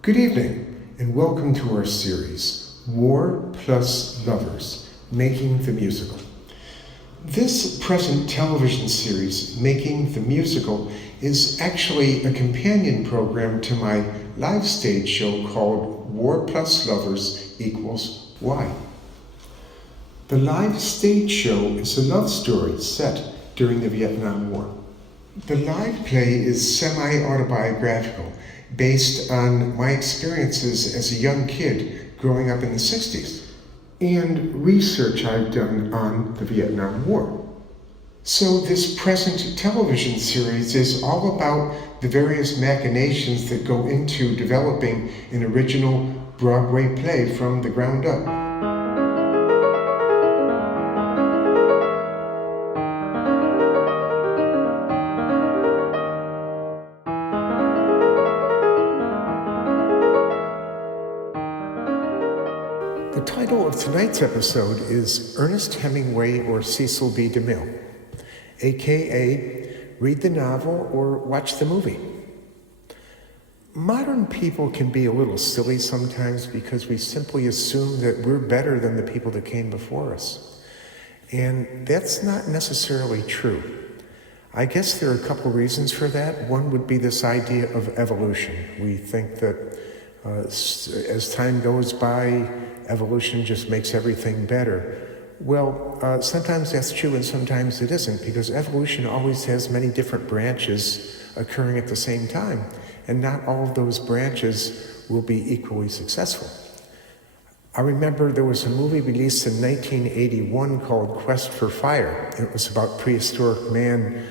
Good evening, and welcome to our series, War+Lovers, Making the Musical. This present television series, Making the Musical, is actually a companion program to my live stage show called War+Lovers equals Why. The live stage show is a love story set during the Vietnam War. The live play is semi-autobiographical, based on my experiences as a young kid growing up in the 60s, and research I've done on the Vietnam War. So this present television series is all about the various machinations that go into developing an original Broadway play from the ground up. The title of tonight's episode is Ernest Hemingway or Cecil B. DeMille, aka read the novel or watch the movie. Modern people can be a little silly sometimes because we simply assume that we're better than the people that came before us. And that's not necessarily true. I guess there are a couple reasons for that. One would be this idea of evolution. We think that as time goes by, evolution just makes everything better. Well, sometimes that's true and sometimes it isn't, because evolution always has many different branches occurring at the same time, and not all of those branches will be equally successful. I remember there was a movie released in 1981 called Quest for Fire. It was about prehistoric man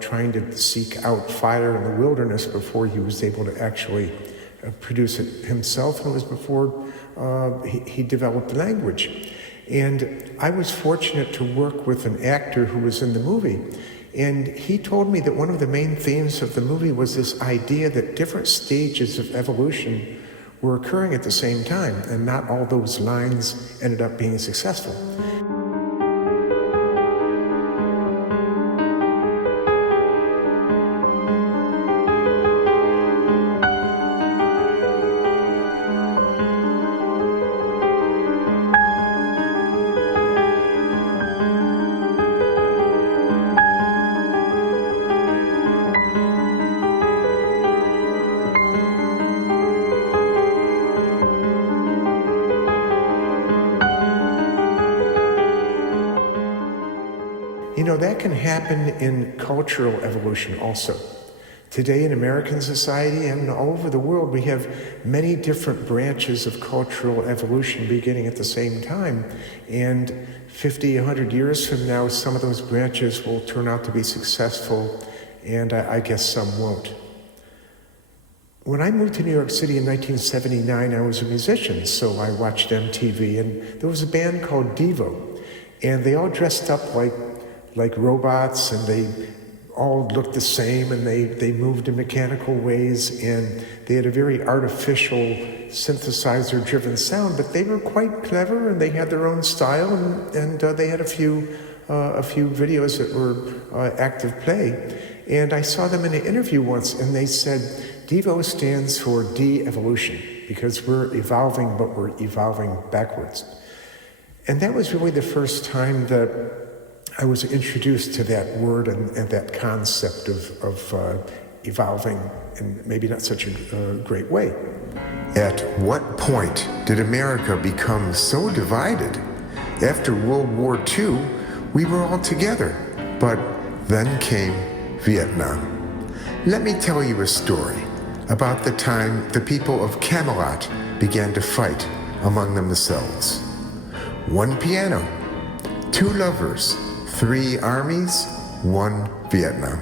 trying to seek out fire in the wilderness before he was able to actually produce it himself, and it was before he developed the language. And I was fortunate to work with an actor who was in the movie, and he told me that one of the main themes of the movie was this idea that different stages of evolution were occurring at the same time, and not all those lines ended up being successful. You know, that can happen in cultural evolution also. Today in American society and all over the world, we have many different branches of cultural evolution beginning at the same time. And 50, 100 years from now, some of those branches will turn out to be successful, and I guess some won't. When I moved to New York City in 1979, I was a musician, so I watched MTV, and there was a band called Devo, and they all dressed up like robots, and they all looked the same, and they moved in mechanical ways, and they had a very artificial synthesizer-driven sound, but they were quite clever, and they had their own style, and they had a few videos that were active play. And I saw them in an interview once, and they said, Devo stands for de-evolution, because we're evolving, but we're evolving backwards. And that was really the first time that I was introduced to that word and that concept of evolving in maybe not such a great way. At what point did America become so divided? After World War II, we were all together, but then came Vietnam. Let me tell you a story about the time the people of Camelot began to fight among themselves. One piano, two lovers, 3 armies, 1 Vietnam.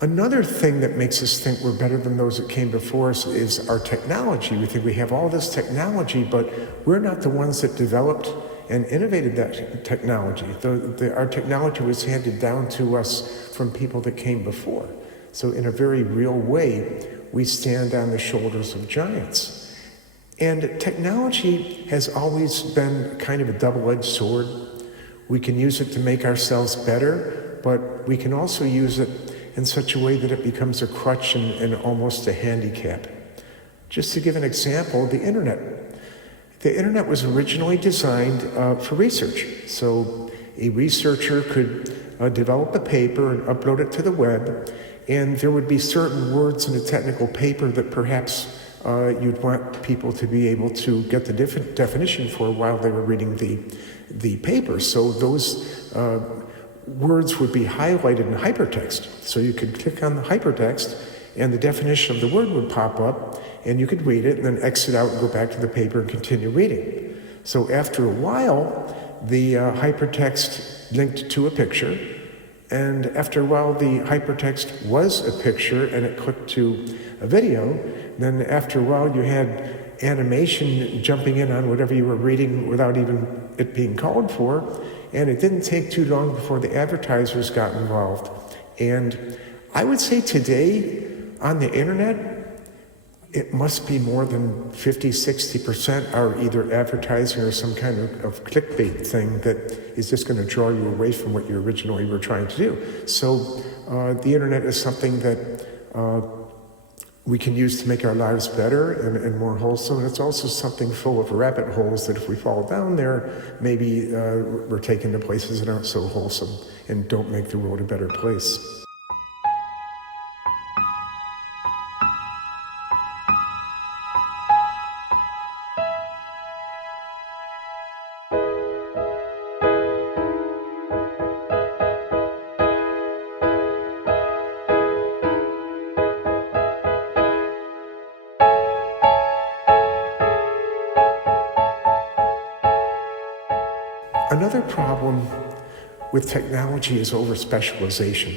Another thing that makes us think we're better than those that came before us is our technology. We think we have all this technology, but we're not the ones that developed and innovated that technology. Our technology was handed down to us from people that came before. So in a very real way, we stand on the shoulders of giants. And technology has always been kind of a double-edged sword. We can use it to make ourselves better, but we can also use it in such a way that it becomes a crutch and almost a handicap. Just to give an example, the internet. The internet was originally designed for research. So a researcher could develop a paper and upload it to the web, and there would be certain words in a technical paper that perhaps you'd want people to be able to get the definition for while they were reading the paper. So those words would be highlighted in hypertext. So you could click on the hypertext and the definition of the word would pop up and you could read it and then exit out and go back to the paper and continue reading. So after a while, the hypertext linked to a picture, and after a while the hypertext was a picture and it clicked to a video. Then after a while you had animation jumping in on whatever you were reading without even it being called for, and it didn't take too long before the advertisers got involved. And I would say today on the internet, it must be more than 50-60% are either advertising or some kind of clickbait thing that is just going to draw you away from what you originally were trying to do. So the internet is something that we can use to make our lives better and more wholesome. And it's also something full of rabbit holes that if we fall down there, maybe we're taken to places that aren't so wholesome and don't make the world a better place. Another problem with technology is over-specialization.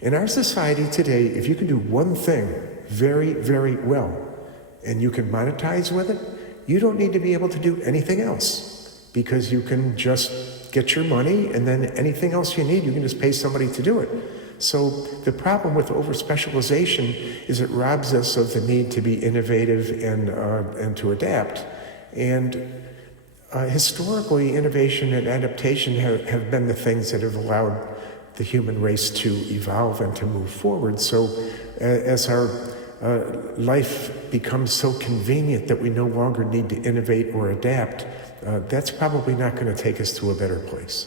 In our society today, if you can do one thing very, very well, and you can monetize with it, you don't need to be able to do anything else, because you can just get your money, and then anything else you need, you can just pay somebody to do it. So the problem with over-specialization is it robs us of the need to be innovative and to adapt. And historically, innovation and adaptation have been the things that have allowed the human race to evolve and to move forward. So as our life becomes so convenient that we no longer need to innovate or adapt, that's probably not going to take us to a better place.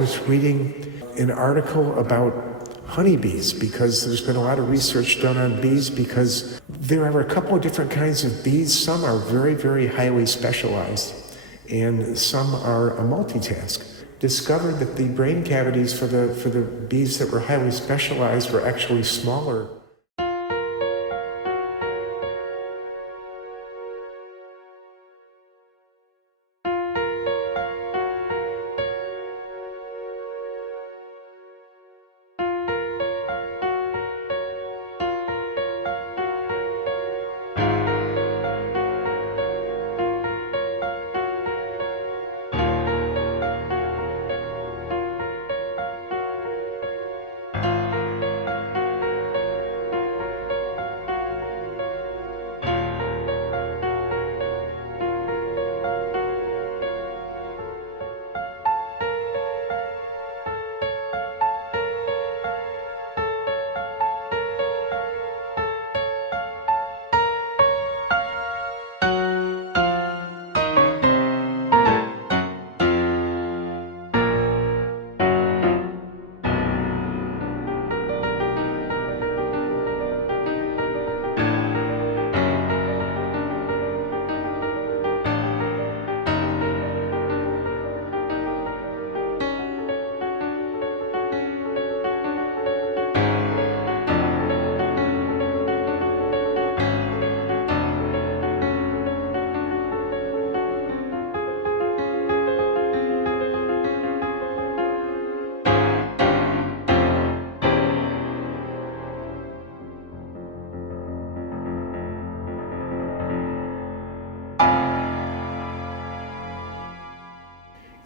was reading an article about honeybees, because there's been a lot of research done on bees, because there are a couple of different kinds of bees. Some are very, very highly specialized, and some are a multitask. Discovered that the brain cavities for the bees that were highly specialized were actually smaller.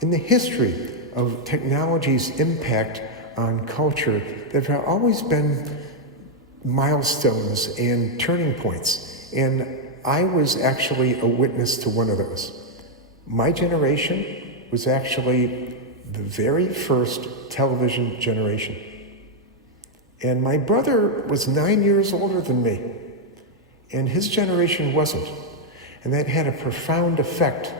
In the history of technology's impact on culture, there have always been milestones and turning points, and I was actually a witness to one of those. My generation was actually the very first television generation. And my brother was 9 years older than me, and his generation wasn't. And that had a profound effect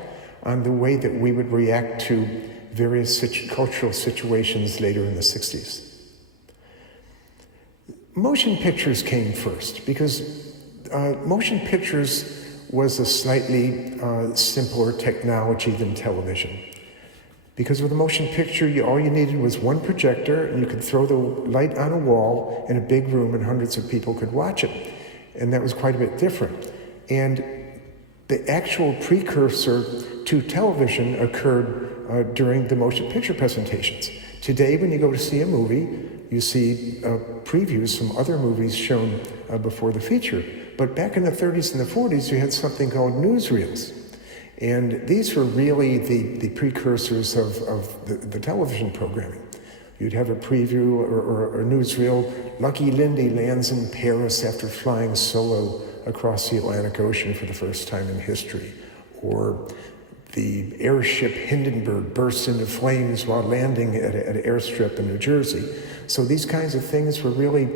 on the way that we would react to various cultural situations later in the 60s. Motion pictures came first, because motion pictures was a slightly simpler technology than television. Because with a motion picture, all you needed was one projector, and you could throw the light on a wall in a big room, and hundreds of people could watch it. And that was quite a bit different. And the actual precursor to television occurred during the motion picture presentations. Today, when you go to see a movie, you see previews from other movies shown before the feature. But back in the 30s and the 40s, you had something called newsreels. And these were really the precursors of the television programming. You'd have a preview or a newsreel. Lucky Lindy lands in Paris after flying solo across the Atlantic Ocean for the first time in history. Or the airship Hindenburg bursts into flames while landing at an airstrip in New Jersey. So these kinds of things were really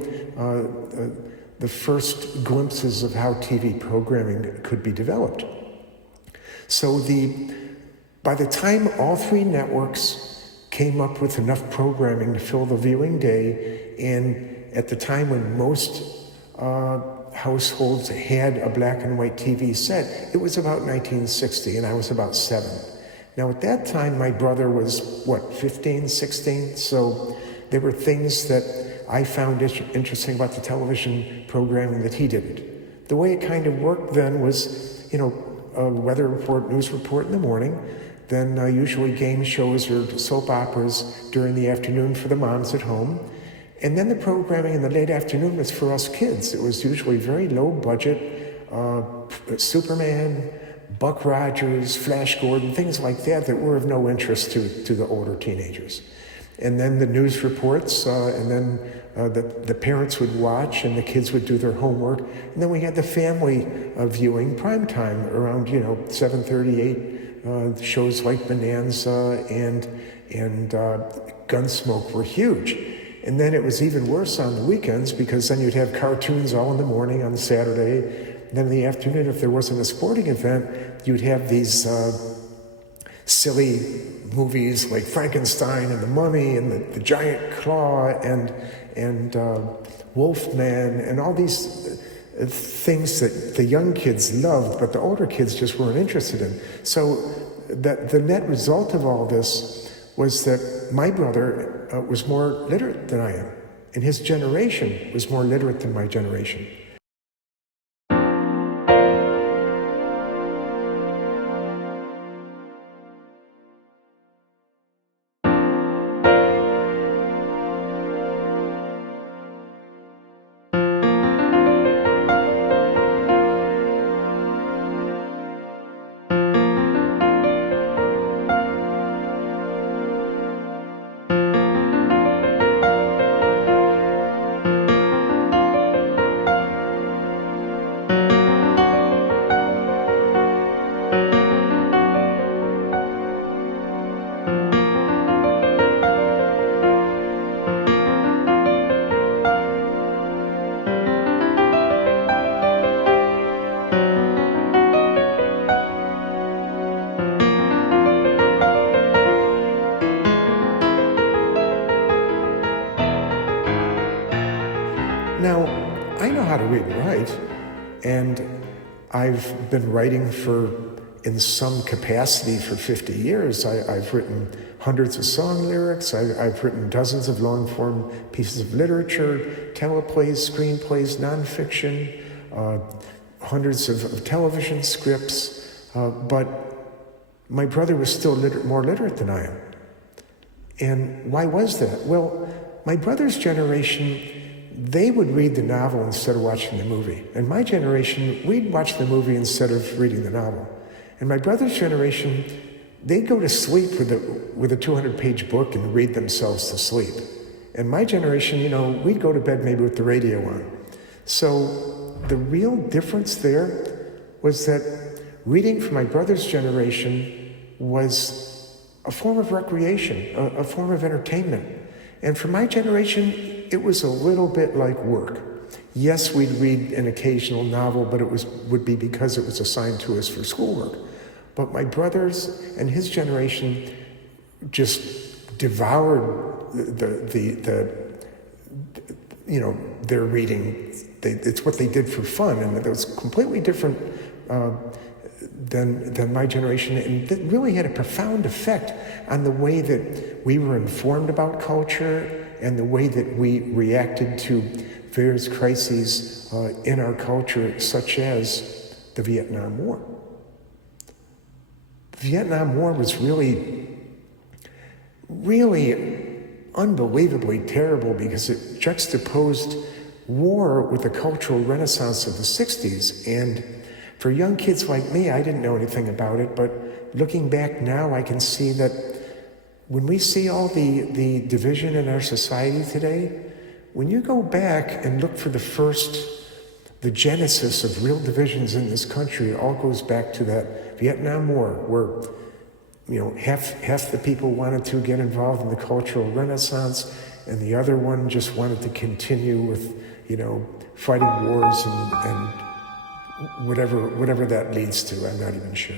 the first glimpses of how TV programming could be developed. So by the time all three networks came up with enough programming to fill the viewing day, and at the time when most households had a black and white TV set, it was about 1960, and I was about 7. Now at that time, my brother was, 15, 16? So there were things that I found interesting about the television programming that he didn't. The way it kind of worked then was, a weather report, news report in the morning, then usually game shows or soap operas during the afternoon for the moms at home. And then the programming in the late afternoon was for us kids. It was usually very low budget, Superman, Buck Rogers, Flash Gordon, things like that were of no interest to the older teenagers. And then the news reports, and then the parents would watch, and the kids would do their homework. And then we had the family viewing prime time around 7:38. Shows like Bonanza and Gunsmoke were huge. And then it was even worse on the weekends, because then you'd have cartoons all in the morning on Saturday. Then in the afternoon, if there wasn't a sporting event, you'd have these silly movies like Frankenstein and the Mummy and the Giant Claw and Wolfman and all these things that the young kids loved, but the older kids just weren't interested in. So that the net result of all this was that my brother was more literate than I am, and his generation was more literate than my generation. Now, I know how to read and write, and I've been writing in some capacity for 50 years. I've written hundreds of song lyrics, I've written dozens of long-form pieces of literature, teleplays, screenplays, nonfiction, hundreds of television scripts, but my brother was still more literate than I am. And why was that? Well, my brother's generation, they would read the novel instead of watching the movie. And my generation, we'd watch the movie instead of reading the novel. And my brother's generation, they'd go to sleep with a 200-page book and read themselves to sleep. And my generation, we'd go to bed maybe with the radio on. So the real difference there was that reading for my brother's generation was a form of recreation, a form of entertainment. And for my generation, it was a little bit like work. Yes, we'd read an occasional novel, but it would be because it was assigned to us for schoolwork. But my brothers and his generation just devoured their reading. It's what they did for fun, and it was completely different than my generation, and it really had a profound effect on the way that we were informed about culture and the way that we reacted to various crises in our culture, such as the Vietnam War. The Vietnam War was really unbelievably terrible because it juxtaposed war with the cultural renaissance of the 60s. And for young kids like me, I didn't know anything about it, but looking back now, I can see that when we see all the division in our society today, when you go back and look for the genesis of real divisions in this country, it all goes back to that Vietnam War, where half the people wanted to get involved in the cultural renaissance, and the other one just wanted to continue with fighting wars and whatever that leads to. I'm not even sure.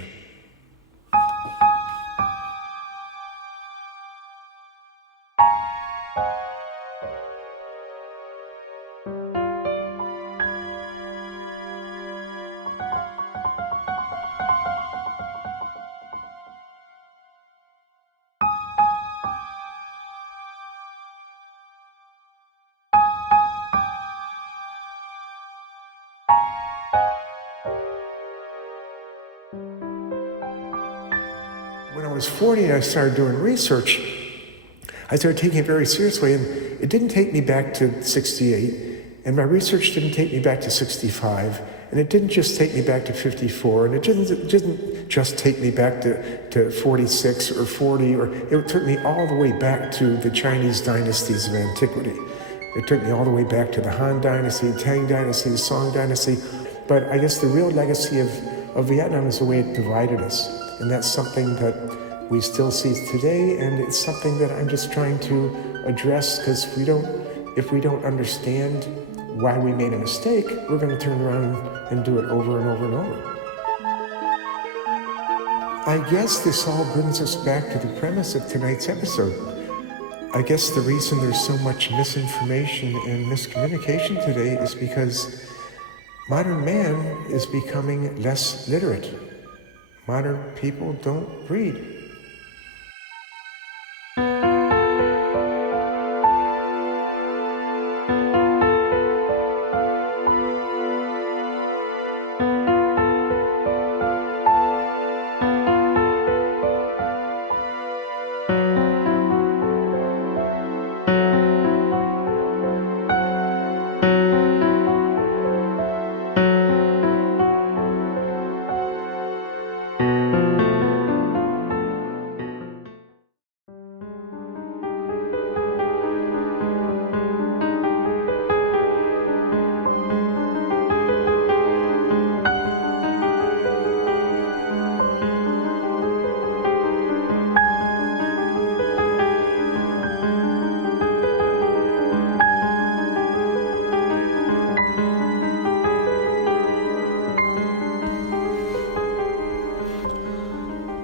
When I was 40, I started doing research. I started taking it very seriously, and it didn't take me back to 68, and my research didn't take me back to 65, and it didn't just take me back to 54, and it didn't just take me back to 46 or 40, or it took me all the way back to the Chinese dynasties of antiquity. It took me all the way back to the Han Dynasty, Tang Dynasty, Song Dynasty. But I guess the real legacy of Vietnam is the way it divided us. And that's something that we still see today, and it's something that I'm just trying to address, because if we don't understand why we made a mistake, we're going to turn around and do it over and over and over. I guess this all brings us back to the premise of tonight's episode. I guess the reason there's so much misinformation and miscommunication today is because modern man is becoming less literate. Modern people don't read.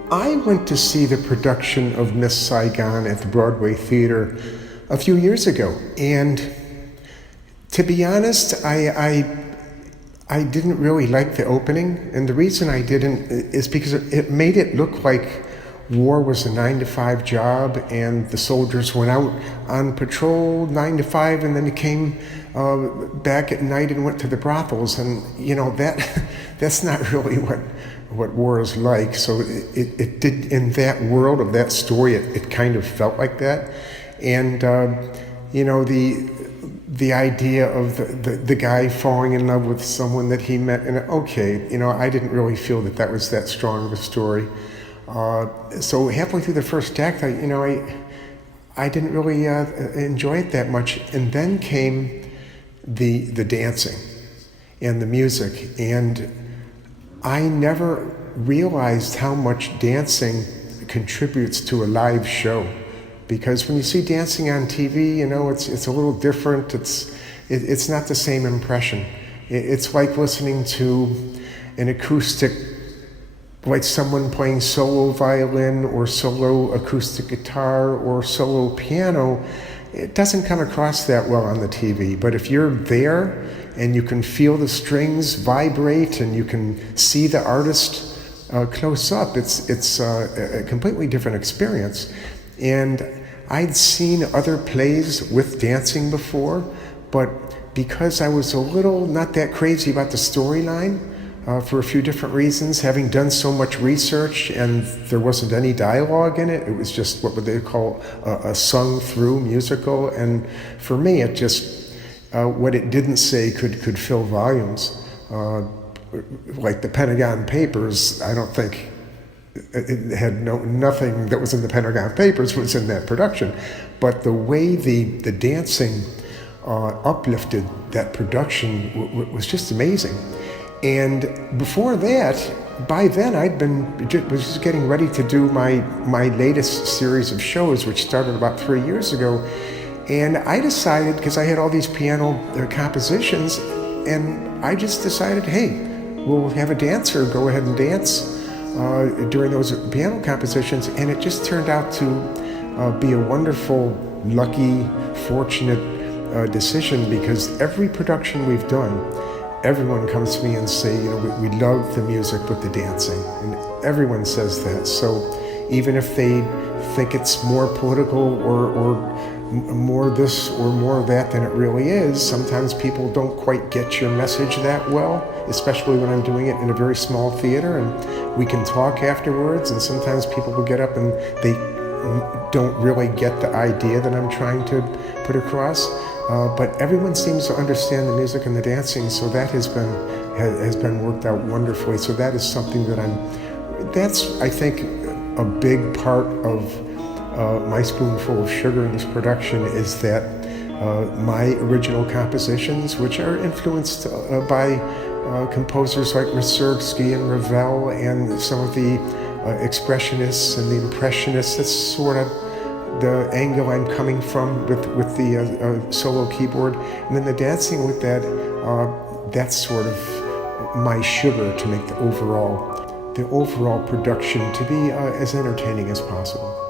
I went to see the production of Miss Saigon at the Broadway Theater a few years ago, and to be honest, I didn't really like the opening, and the reason I didn't is because it made it look like war was a 9-to-5 job, and the soldiers went out on patrol 9 to 5, and then they came back at night and went to the brothels, and that's not really what war is like. So it did, in that world of that story, it kind of felt like that. And the idea of the guy falling in love with someone that he met, and I didn't really feel that was that strong of a story. So halfway through the first act, I didn't really enjoy it that much. And then came the dancing and the music, and I never realized how much dancing contributes to a live show. Because when you see dancing on TV, it's a little different. It's not the same impression. It's like listening to an acoustic, like someone playing solo violin or solo acoustic guitar or solo piano. It doesn't come across that well on the TV. But if you're there and you can feel the strings vibrate and you can see the artist close up, it's a completely different experience. And I'd seen other plays with dancing before, but because I was a little not that crazy about the storyline, for a few different reasons, having done so much research and there wasn't any dialogue in it, it was just what they call a sung-through musical, and for me it just, what it didn't say could fill volumes. Like the Pentagon Papers, I don't think it had nothing that was in the Pentagon Papers was in that production, but the way the dancing uplifted that production was just amazing. And before that, by then was just getting ready to do my latest series of shows, which started about 3 years ago. And I decided, because I had all these piano compositions, and I just decided, hey, we'll have a dancer go ahead and dance during those piano compositions. And it just turned out to be a wonderful, lucky, fortunate decision, because every production we've done, everyone comes to me and say, we love the music with the dancing, and everyone says that. So even if they think it's more political or more this or more that than it really is, sometimes people don't quite get your message that well, especially when I'm doing it in a very small theater, and we can talk afterwards, and sometimes people will get up and they don't really get the idea that I'm trying to put across. But everyone seems to understand the music and the dancing, so that has been worked out wonderfully. So that is something that's I think a big part of my spoonful of sugar in this production, is that my original compositions, which are influenced by composers like Mussorgsky and Ravel and some of the expressionists and the impressionists, that's sort of the angle I'm coming from with the solo keyboard. And then the dancing with that, that's sort of my sugar to make the overall the overall production to be as entertaining as possible.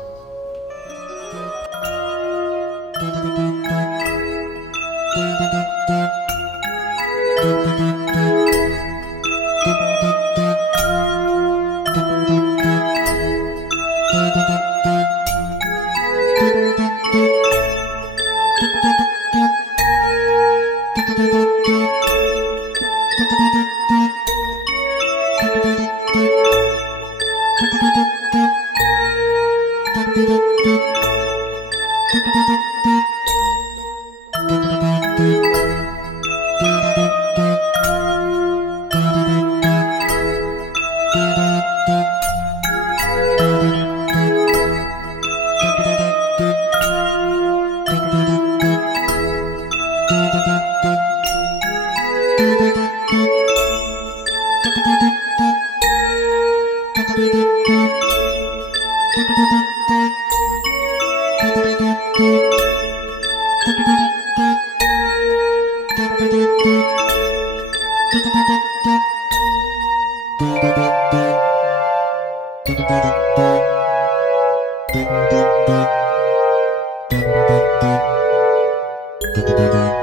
Thank you.